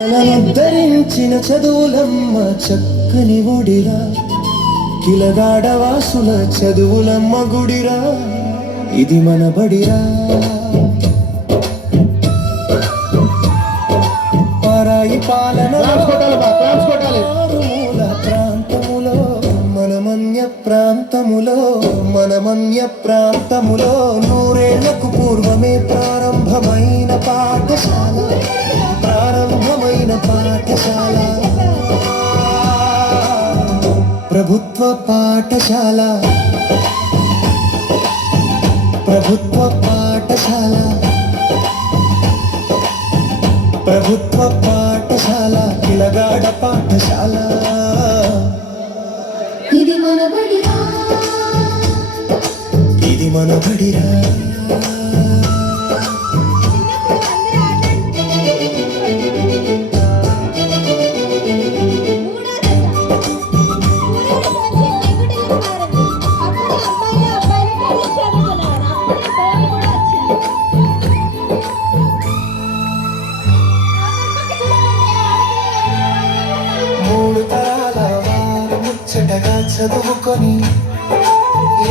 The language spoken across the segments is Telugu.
ధరించిన చదువులమ్మ చక్కని గుడిరా, కిలగాడవాసుల చదువులమ్మ గుడిరా, ఇది మన బడిరా. పరాయి పాలన మారుమూల ప్రాంతములో మనమన్య ప్రాంతములో నూరేళ్లకు పూర్వమే ప్రారంభమైన పాఠశాల ప్రభుత్వ పాఠశాల కిలగాడ పాఠశాల. ఇది మన బడిరా, ఇది మన బడిరా. ముచ్చటగా చదువుకొని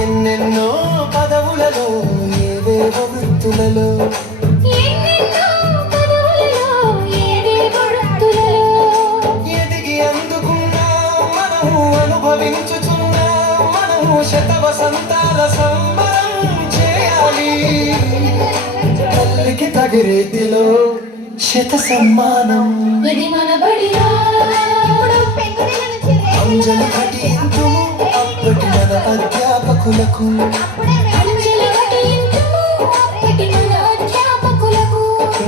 ఎన్నెన్నో పదవులలో ఏవేవో వృత్తులలో ఎదిగి అందుకున్నా మనము అనుభవించుచున్నా మనము శతవసంతాల సంబరం చేయాలి. తల్లికి తగి రీతిలో శత సమ్మానం. ఇది మన బడిరా, అంజలి ఘటింతుము అప్పటి మన అధ్యాపకులకు,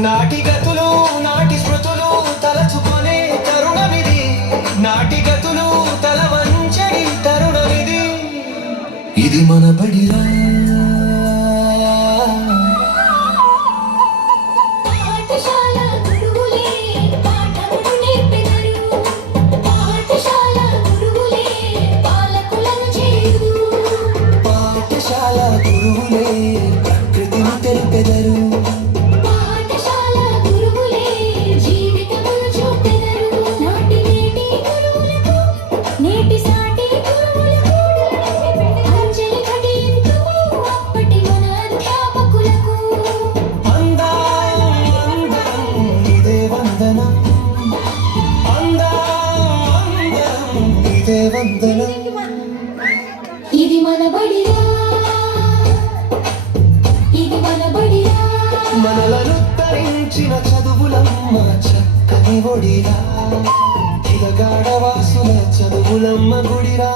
నాటి గతులు నాటి స్మృతులు తలచుకొనే తరుణమిది, నాటి గతులు తల వంచని తరుణమిది, ఇది మన బడిరా. ప్రకృతిని తెలిపెదరు, ఇదే వందనం. ఇది మన బడిరా, మనలను తరించిన చదువులమ్మ చక్కని ఒడిరా, కిలగాడవాసుల చదువులమ్మ గుడిరా.